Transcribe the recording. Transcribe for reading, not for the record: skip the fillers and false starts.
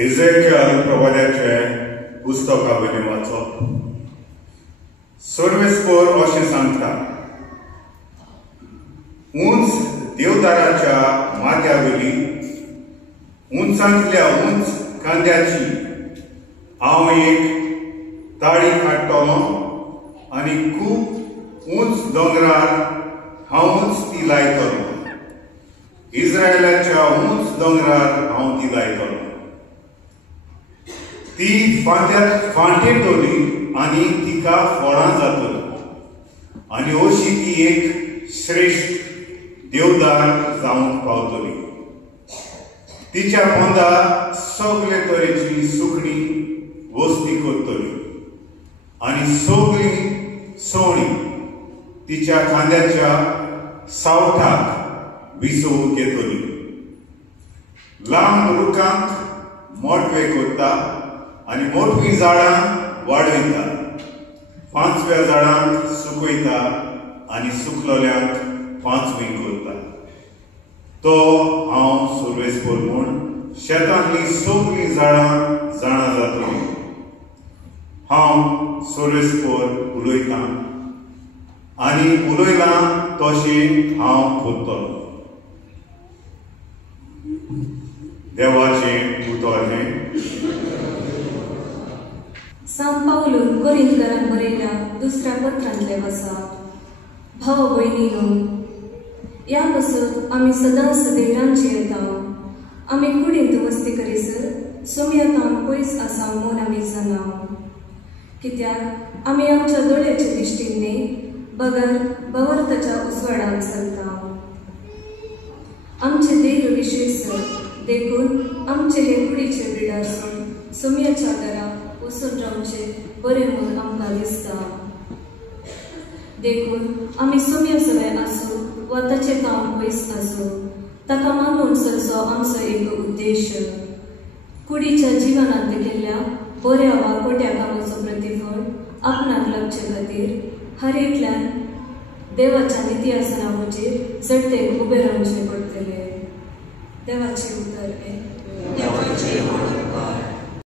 एजेकियल प्रवाद्याचे पुस्तका वयलें वाचप. सर्वेस्पर अशें सांगता, उंच देवदाराच्या माथ्यावयली उंचांतल्या उंच कांद्याची हांव एक ताळी काडटलों आनी खूब उंच दोंगरार हांवूच ती लायतलों. इस्रायलाच्या उंच दोंगरार हांव ती लायतलों. ती फांटेतली आनी तिका फळां जातलीं आनी अशी ती एक श्रेष्ठ देवदार जावंक पावतली. तिच्या पोंदा सगळे तरेची सुखणी वस्ती करतली आनी सगळी सवणी तिच्या खांद्याच्या सावठाक विसवून घेतली. लांब रुखांक मोटवे करता आनी मोठवीं झाडां वाडयता. पांचव्या झाडांक सुकयता आनी सुकलोल्यांक पांचवीं करता. तो हांव सर्वेस्पर म्हूण शेतांतलीं सगळीं झाडां जाणा जातलीं. हांव सर्वेस्पर उलयतां आनी उलयलां तशें हांव करतलों. देवाचें उतर हें. सांत पावलून कोरिंथकारांक बरयल्या दुसऱ्या पत्रांतले वचप. भाव भयणीनो, ह्या पासून आमी सदांच देवरांची येता. आमी कुडींत वस्ती करीसर सुमयतान पयस आसा म्हूण आमी जाणा. कित्याक आमी आमच्या दोळ्याच्या दिश्टींनी बगर भवर्ताच्या उजवाडांत चलता. आमचे देव विशेष देखून आमचे हे कुडीचे बीड आसून सुमयाच्या घरा वचून रावचे बरें म्हूण आमकां दिसता. देखून आमी सुमय सवय आसूं वा ताचें काम पयस आसूं, ताका मानून चलचो आमचो एक उद्देश. कुडीच्या जिवनांत केल्ल्या बऱ्या वा खोट्या कामाचो प्रतिफळ आपणाक लाभचे खातीर हरेंतल्यान देवाच्या नित्यासनाचेर चडतेक उबे रावचे पडटले. देवाचे उतर हें.